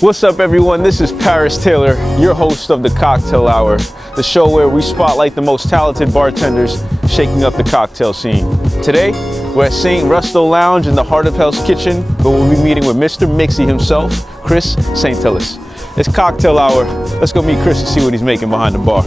What's up, everyone? This is Paris Taylor, your host of the Cocktail Hour, the show where we spotlight the most talented bartenders shaking up the cocktail scene. Today, we're at Saint-Resto Lounge in the heart of Hell's Kitchen, where we'll be meeting with Mr. Mixxy himself, Chris Saintelus. It's Cocktail Hour. Let's go meet Chris and see what he's making behind the bar.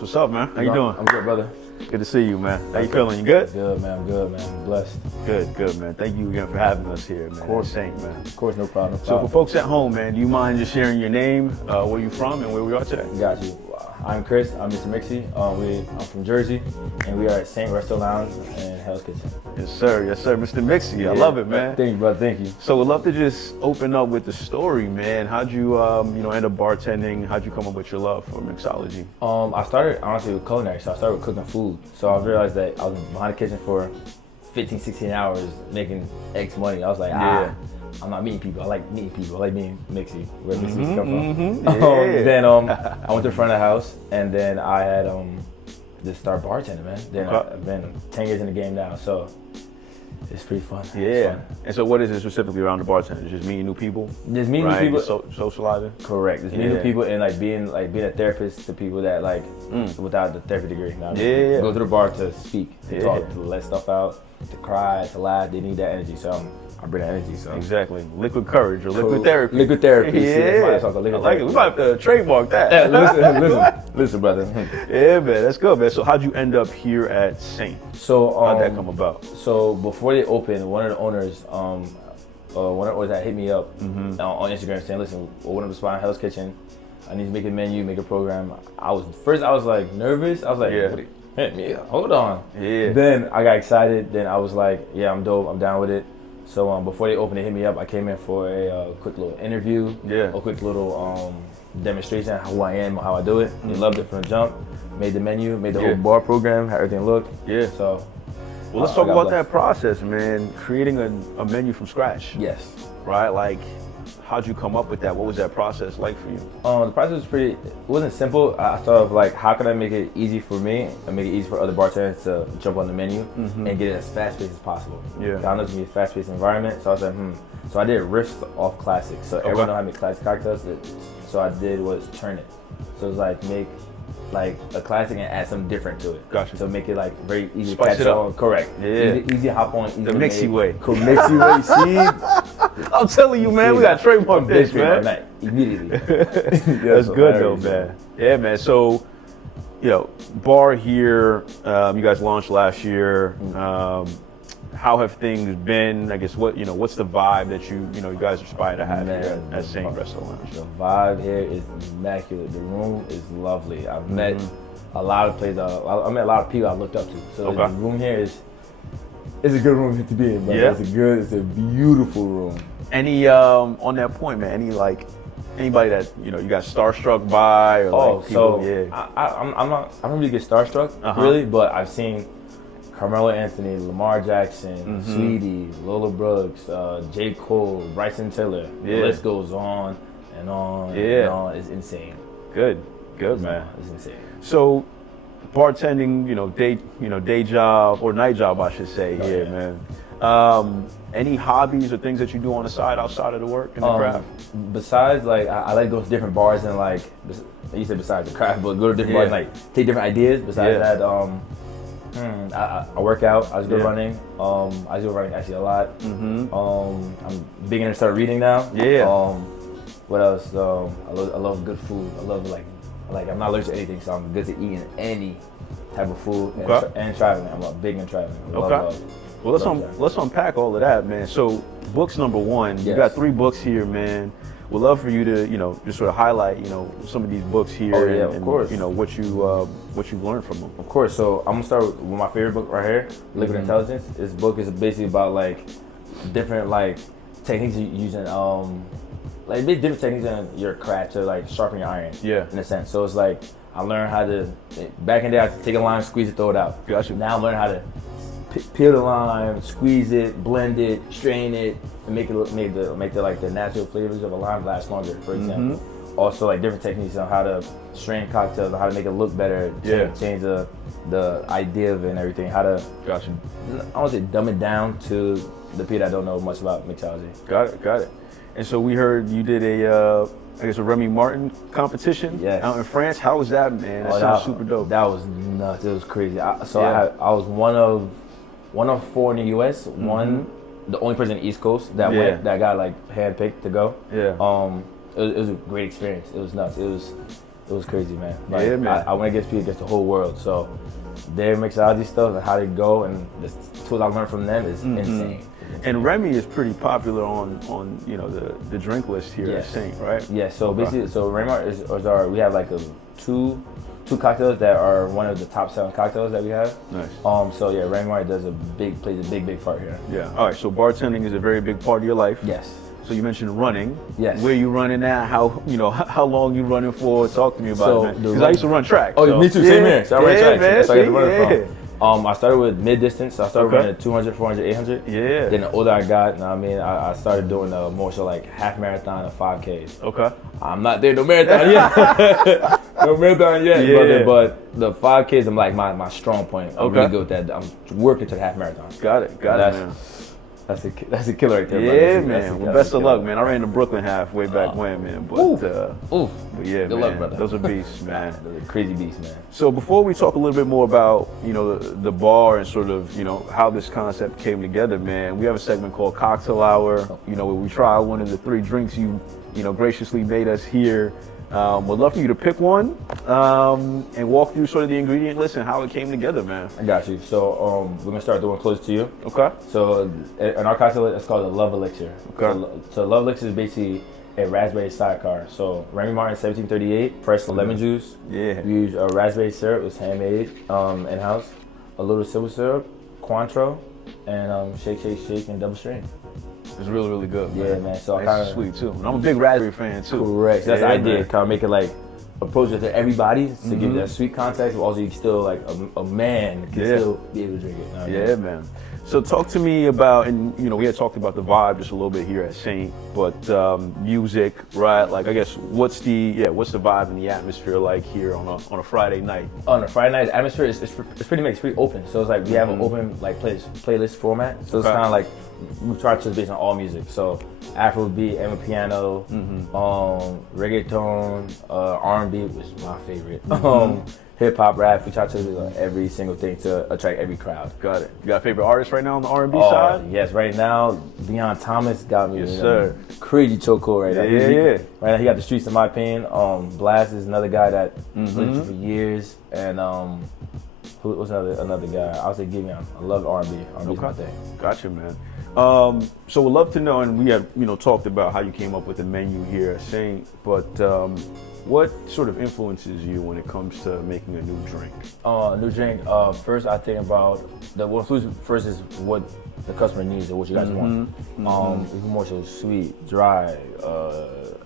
What's up, man? How you doing? I'm good, brother. Good to see you, man. How you feeling? You good? Good, man. I'm good, man. I'm blessed. Good, man. Thank you again for having us here, man. Of course. Saint, man. Of course, no problem. So for folks at home, man, do you mind just sharing your name, where you from, and where we are today? Got you. I'm Chris. I'm Mr. Mixxy. I'm from Jersey, and we are at Saint-Resto Lounge in Hell's Kitchen. Yes, sir. Mr. Mixxy. I love it, man. Thank you, brother. Thank you. So we'd love to just open up with the story, man. How'd you, end up bartending? How'd you come up with your love for mixology? I started, honestly, with culinary. So I started with cooking food. So I realized that I was behind the kitchen for 15, 16 hours making X money. I was like, I'm not meeting people. I like meeting people. I like being Mixxy, where Mixxy come from. Then I went to the front of the house, and then I had just start bartending, man. Then I've been 10 years in the game now, so it's pretty fun. Yeah. It's fun. And so what is it specifically around the bartender? Just meeting new people? Just meeting new people. Socializing? Correct. Just meeting new people and being a therapist to people that without the therapy degree. You know what I mean? Go to the bar to speak, to talk, to let stuff out, to cry, to laugh. They need that energy. So I bring that energy. So exactly. Liquid courage or liquid therapy. Liquid therapy. Yeah. I like it. We might have to trademark that. Listen, brother. Yeah, man. That's good, man. So how'd you end up here at Saint? So how'd that come about? So before they opened, one of the owners, that hit me up on Instagram saying, "Listen, we'll open up a spot in Hell's Kitchen. I need to make a menu, make a program." I was like nervous. I was like, hit me up. Hold on. Yeah. Then I got excited. Then I was like, yeah, I'm dope. I'm down with it. So before they opened, they hit me up. I came in for a quick little interview, a quick little demonstration of who I am, how I do it. They loved it from the jump. Made the menu, made the whole bar program, how everything looked. Yeah. So, well, let's talk about that process, man. Creating a menu from scratch. Yes. Right. Like, how'd you come up with that? What was that process like for you? The process was it wasn't simple. I thought of how can I make it easy for me and make it easy for other bartenders to jump on the menu and get it as fast-paced as possible. Yeah. I know it's gonna be a fast-paced environment, so I was like, So I did riffs off classics. So everyone know how to make classic cocktails. So I did was turn it. So it was make a classic and add something different to it. Gotcha. So make it very easy Spice to catch on. Correct. Yeah. Easy to hop on. Easy the Mixxy way. Mixxy way. See? I'm telling you, man, we got trademark this, man. Immediately. That's good though, man. Yeah, man. So, bar here, you guys launched last year. How have things been? I guess what's the vibe that you guys aspire to have here at Saint-Resto Lounge? The vibe here is immaculate. The room is lovely. I've met a lot of places. I met a lot of people I looked up to. So the room here is a good room to be in. But it's a beautiful room. Any on that point, man? Anybody that you got starstruck by? Or I don't really get starstruck really, but I've seen Carmelo Anthony, Lamar Jackson, Sweetie, Lola Brooks, J. Cole, Bryson Tiller. The list goes on and on and on. It's insane. Good, man. It's insane. So, bartending, day job or night job, I should say, man. Any hobbies or things that you do on the side outside of the work and the craft? Besides, I like going to different bars and you said besides the craft, but go to different bars and take different ideas. Besides that, I work out. I just go running. I just go running actually a lot. I'm beginning to start reading now. What else? I love good food. I love I'm not allergic to anything, so I'm good to eating any type of food and traveling. I'm big in traveling. Well, let's unpack all of that, man. So, books number one. You got 3 books here, man. We'd love for you to, just sort of highlight, some of these books here of course. What you've learned from them. Of course. So I'm gonna start with my favorite book right here, Liquid Intelligence. This book is basically about different techniques using different techniques in your craft to sharpen your iron. Yeah. In a sense. So it's I learned how to back in the day I had to take a lime, squeeze it, throw it out. Gotcha. Now I'm learning how to peel the lime, squeeze it, blend it, strain it, and make the natural flavors of a lime last longer. For example, also like different techniques on how to strain cocktails, how to make it look better, change the idea of it and everything. How to I don't want to say dumb it down to the people that don't know much about mixology. Got it. And so we heard you did a Remy Martin competition out in France. How was that, man? That sounds super dope. That was nuts. It was crazy. I was one of 4 in the U.S. The only person in the East Coast that went, that got like handpicked to go. It was a great experience. It was nuts. It was crazy, man. Like, man. I went against the whole world. So their mixology stuff and how they go and the tools I learned from them is insane. And Remy is pretty popular on the drink list here at Saint, right? Yeah. So basically, Remy is we have like two cocktails that are one of the top selling cocktails that we have. Nice. Remy plays a big part here. Yeah. All right. So bartending is a very big part of your life. Yes. So you mentioned running. Yes. Where you running at? How long you running for? Talk to me about it, man. Because I used to run track. Oh, me too. Same here. So I ran track. Man, That's where I got to run from. I started with mid distance. So I started running 200, 400, 800. Yeah. Then the older I got, I started doing more so like half marathon and 5Ks. Okay. I'm not there no marathon yet. No marathon yet, brother. But the 5Ks, I'm like my strong point. I'm really good with that. I'm working to the half marathon. Got it, man. That's a killer right there, yeah, man. Well, best of luck, man. I ran the Brooklyn half way back when, man. But yeah, good man. Luck, brother. Those are beasts, man. Those are crazy beasts, man. So before we talk a little bit more about, the bar and sort of, how this concept came together, man, we have a segment called Cocktail Hour, where we try one of the 3 drinks you graciously made us here. Would love for you to pick one and walk through sort of the ingredient list and how it came together, man. I got you. So we're gonna start doing close to you. Okay. So in our cocktail, it's called a Love Elixir. Okay. So Love Elixir is basically a raspberry sidecar. So Remy Martin 1738, fresh lemon juice. Yeah. We use a raspberry syrup. It's handmade in-house. A little simple syrup, Cointreau, and shake, and double strain. It's really, really good, man. Yeah, man. So I kind of sweet too. And I'm a big raspberry fan too. Correct. That's the idea. Man. Kind of make it like approach it to everybody to give that sweet context, but also you can still like a man can still be able to drink it. You know what I mean? Man. So talk to me about, and we had talked about the vibe just a little bit here at Saint, but music, right? Like I guess what's the vibe and the atmosphere like here on a Friday night? On a Friday night, the atmosphere is pretty mixed, pretty open. So it's like we have an open like playlist format. So it's kind of like we try to based on all music. So Afrobeat, piano, reggaeton, R&B, which is my favorite. Hip hop, rap. We try to do every single thing to attract every crowd. Got it. You got a favorite artist right now on the R&B side? Yes, right now, Deion Thomas got me. Yes, sir. Crazy chokehold right now. Yeah. Right now, he got the streets in my opinion. Blast is another guy that listened for years, and who was another guy? I would say Giveon. I love R&B. R&B is my thing. Gotcha, man. So we'd love to know, and we had talked about how you came up with the menu here at Saint, but what sort of influences you when it comes to making a new drink? New drink. First, I think about what first is what the customer needs and what you guys want. Even more so sweet, dry,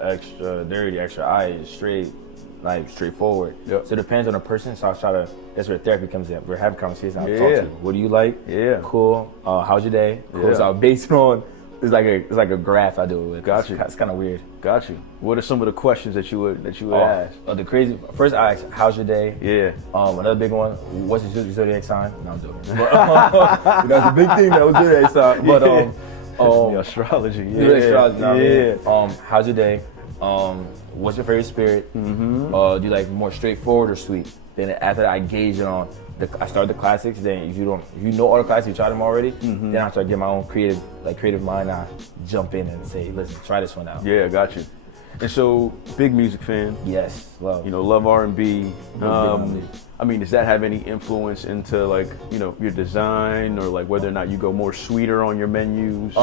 extra dirty, extra ice, straight, like straightforward. Yep. So it depends on the person. So I try to. That's where therapy comes in. We're having conversations. I talk to you. What do you like? Yeah. Cool. How's your day? Cool. So based on it's like a graph I do it with. Got you. It's kind of weird. Got you. What are some of the questions that you would ask? The crazy. First, I ask, "How's your day?" Yeah. Another big one. What's your zodiac sign? No, I'm joking. That's a big thing. That was zodiac sign. But the astrology. Yeah. Astrology. How's your day? What's your favorite spirit? Do you like more straightforward or sweet? Then after that, I gauge it on. I start the classics. Then if you know all the classics, you try them already. Then I start to get my own creative mind. I jump in and say, let's try this one out. Yeah, got you. And so, big music fan. Yes, love. Love R&B. I mean, does that have any influence into like, your design or like whether or not you go more sweeter on your menus?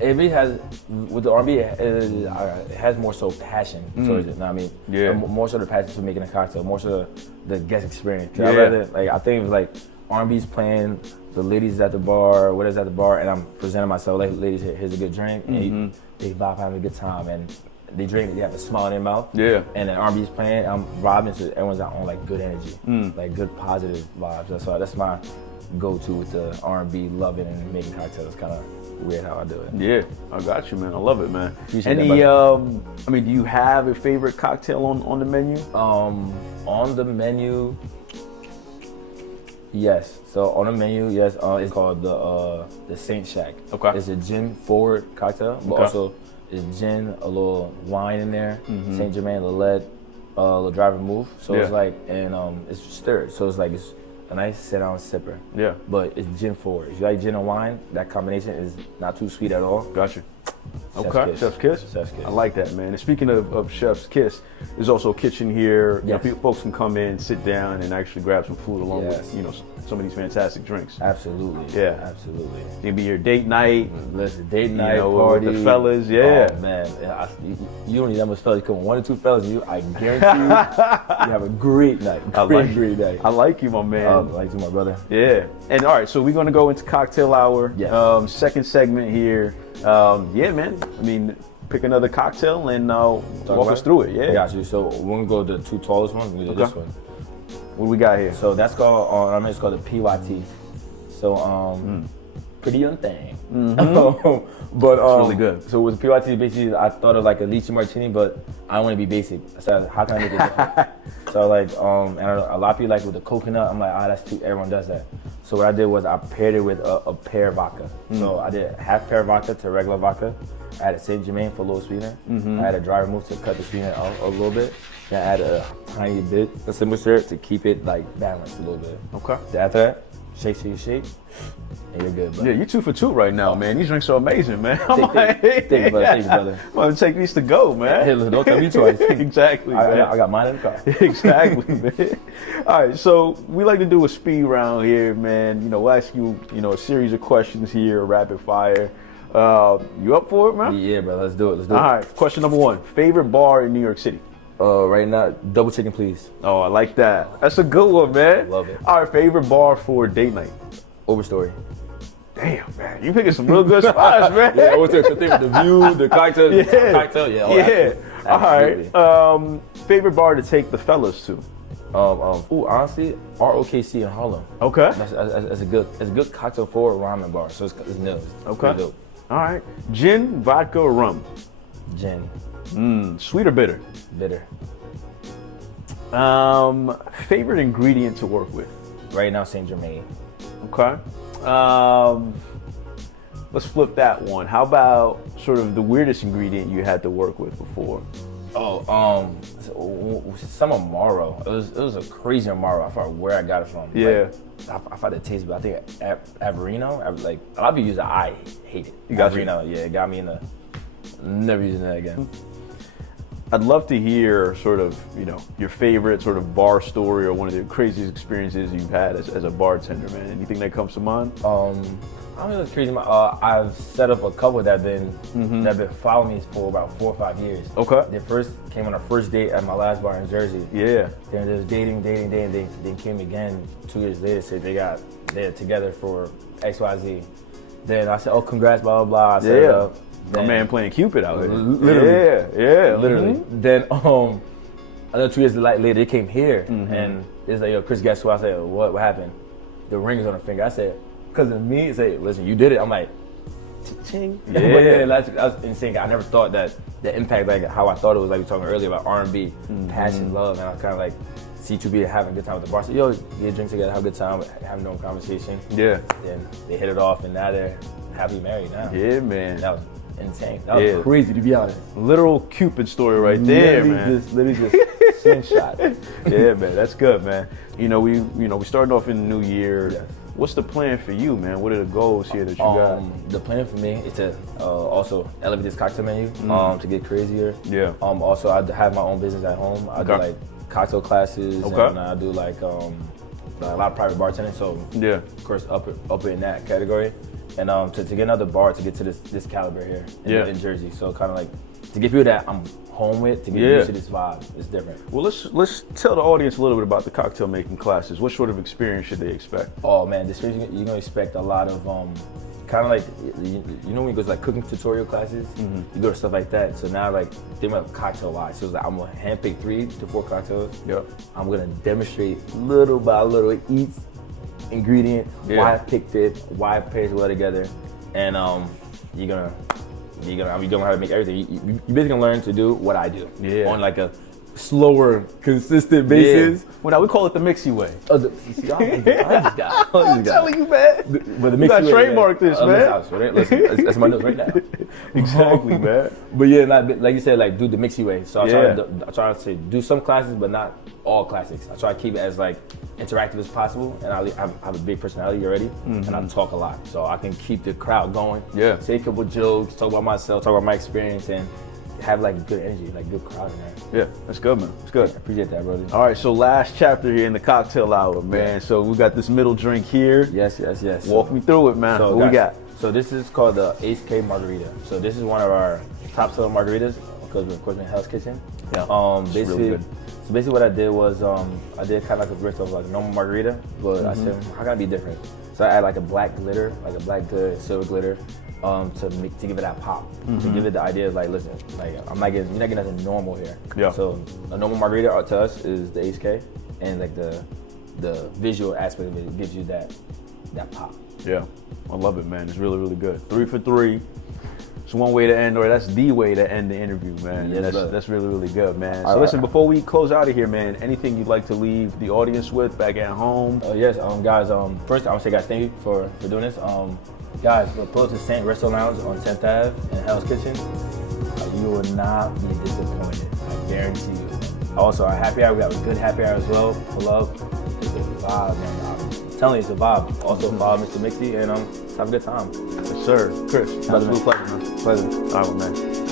It really has, with the R&B, it has more so passion towards it. You know what I mean? Yeah. More so the passion for making a cocktail, more so the guest experience. Cause I think it was like R&B's playing, the ladies at the bar, whatever's at the bar, and I'm presenting myself like, ladies, here's a good drink, and they vibe, having a good time, and they drink it, they have a smile in their mouth. Yeah. And then R&B's playing, I'm vibing, so everyone's out on like good energy, like good positive vibes. So that's my go-to with the R&B, loving and making cocktails. It's kind of weird how I do it. Yeah, I got you, man. I love it, man. Appreciate Any, that, I mean, do you have a favorite cocktail on the menu? On the menu, yes. So on the menu, yes, it's called the Saint Shack. Okay. It's a gin forward cocktail, but also it's gin, a little wine in there, Saint Germain, Lillet, a little dry vermouth. So it's like, and it's stirred. So it's like it's a nice sit-down sipper. Yeah. But it's gin forward. If you like gin and wine, that combination is not too sweet at all. Gotcha. Okay. Chef's Kiss. Chef's Kiss. I like that, man. And speaking of Chef's Kiss, there's also a kitchen here. Yes. You know, folks can come in, sit down, and actually grab some food along Yes. with, you know, some of these fantastic drinks. Absolutely. Yeah. Absolutely. You can be your date night. Listen, date night, you know, party. with the fellas, yeah. Oh, man. You don't need that much fellas. You come with 1 or 2 fellas, I guarantee you have a great night. Great night. I like you, my man. I like you, my brother. Yeah. And all right, so we're going to go into cocktail hour. Yes. Second segment here. Yeah, man. I mean, pick another cocktail and walk us through it. Yeah. I got you. So we're going to go to the 2 tallest ones. We're going to do this one. What do we got here? So that's called, it's called the PYT. So, pretty young thing. But it's really good. So with the PYT, basically, I thought of like a lychee martini, but I don't want to be basic. I said, how can I make it different? So like, and a lot of people like with the coconut. I'm like, that's too. Everyone does that. So what I did was I paired it with a pear vodka. So I did half pear vodka to regular vodka. I added Saint Germain for a little sweetener. I added dry vermouth to cut the sweetener out a little bit. Then I added a tiny bit of simple syrup to keep it like balanced a little bit. Okay. Then after that, shake, and you're good, bro. Yeah, you 2 for 2 right now, man. These drinks are amazing, man. Thank you, brother. I'm going to take these to go, man. Hey, listen, don't tell me twice. Exactly, man. I got mine in the car. Exactly, man. All right, so we like to do a speed round here, man. You know, we'll ask you, a series of questions here, rapid fire. You up for it, man? Yeah, bro. Let's do it. All right, question number 1. Favorite bar in New York City? Right now, double chicken, please. Oh, I like that. That's a good one, man. Love it. All right, favorite bar for date night? Overstory. Damn, man, you picking some real good spots, man. Yeah, Overstory. The view, the cocktail, All right. Favorite bar to take the fellas to? Honestly, ROKC in Harlem. Okay. That's a good cocktail forward ramen bar. So it's nils. Okay. All right. Gin, vodka, or rum? Gin. Sweet or bitter? Bitter. Favorite ingredient to work with? Right now, Saint Germain. Okay. Let's flip that one. How about sort of the weirdest ingredient you had to work with before? Some Amaro. It was a crazy Amaro. I forgot where I got it from. Yeah. Like, I found the taste, but I think Averino. Like a lot of people use it. I hate it. You got Averino. Yeah, it got me in the. Never using that again. I'd love to hear sort of, your favorite sort of bar story or one of the craziest experiences you've had as a bartender, man. Anything that comes to mind? I don't know what's crazy. I've set up a couple that have been following me for about 4 or 5 years. Okay. They first came on our first date at my last bar in Jersey. Yeah. Then they was dating. They came again 2 years later, said they're together for XYZ. Then I said, congrats, blah, blah, blah. I set it up. My man playing Cupid out here. Literally. Yeah. Literally. Then another 2 years later, they came here and it's like, Chris, guess what? I said, what happened? The ring is on her finger. I said, because of me, say, listen, you did it. I'm like, ching. Yeah. That was insane. I never thought that the impact, like how I thought it was, like we were talking earlier about R&B, passion, love, and I kind of like see two people having a good time with the bar. So, get a drink together, have a good time, having no conversation. Yeah. Then they hit it off, and now they're happily married now. Yeah, man. That was insane. That was crazy, to be honest. Literal Cupid story right there, man. Literally just slingshot. Yeah, man. That's good, man. We started off in the new year. Yes. What's the plan for you, man? What are the goals here that you got? The plan for me is to also elevate this cocktail menu, to get crazier. Yeah. Also, I have my own business at home. I do like cocktail classes, and I do like a lot of private bartending. So of course, up in that category, and to get another bar to get to this caliber here in Jersey. So kind of like to get people that I'm home with, to get used to this vibe. It's different. Well, let's tell the audience a little bit about the cocktail making classes. What sort of experience should they expect? Oh man, this you're gonna expect a lot of kind of like when you go to like cooking tutorial classes, you go to stuff like that. So now like they went cocktail wise. So it's like I'm gonna handpick 3 to 4 cocktails. Yep. I'm gonna demonstrate little by little each ingredient, why I picked it, why it pairs well together, and you're gonna learn how to make everything. You basically gonna learn to do what I do on like a slower, consistent basis. Well, now we call it the Mixxy way. I'm telling you, man. But the You got Mixxy way, trademark this, man. Listen, that's my notes right now. Exactly, man. But yeah, like you said, like do the Mixxy way. So I try to do some classes, but not all classics. I try to keep it as like interactive as possible, and I have a big personality already, and I talk a lot, so I can keep the crowd going. Yeah. Say a couple jokes, talk about myself, talk about my experience, and have like good energy, like good crowd in there. Yeah, that's good, man. That's good. I appreciate that, brother. All right, so last chapter here in the cocktail hour, man. Yeah. So we got this middle drink here. Yes. Walk me through it, man. So What we got? So this is called the Ace K Margarita. So this is one of our top selling margaritas because we're of course in Hell's Kitchen. Yeah. Basically, really good. so basically what I did was I did kind of like a riff of like a normal margarita, but I said how can I be different? So I add like a black glitter, silver glitter, to give it that pop, to give it the idea of like, listen, like you're not getting nothing normal here. Yeah. So a normal margarita to us is the Ace K, and like the visual aspect of it gives you that pop. Yeah, I love it, man. It's really, really good. 3 for 3. It's one way to end, or that's the way to end the interview, man. Yes, that's really, really good, man. All So right. listen, before we close out of here, man, anything you'd like to leave the audience with back at home? Yes, guys. First, I want to say, guys, thank you for doing this. Guys, pull up to Saint-Resto Lounge on 10th Ave in Hell's Kitchen. You will not be disappointed. I guarantee you. Also, our happy hour, we have a good happy hour as well. Pull up. It's a vibe, man. I'm telling you, it's a vibe. Also, follow Mr. Mixxy and have a good time. Yes, sir. Chris, absolute pleasure, man. Pleasure. All right, man.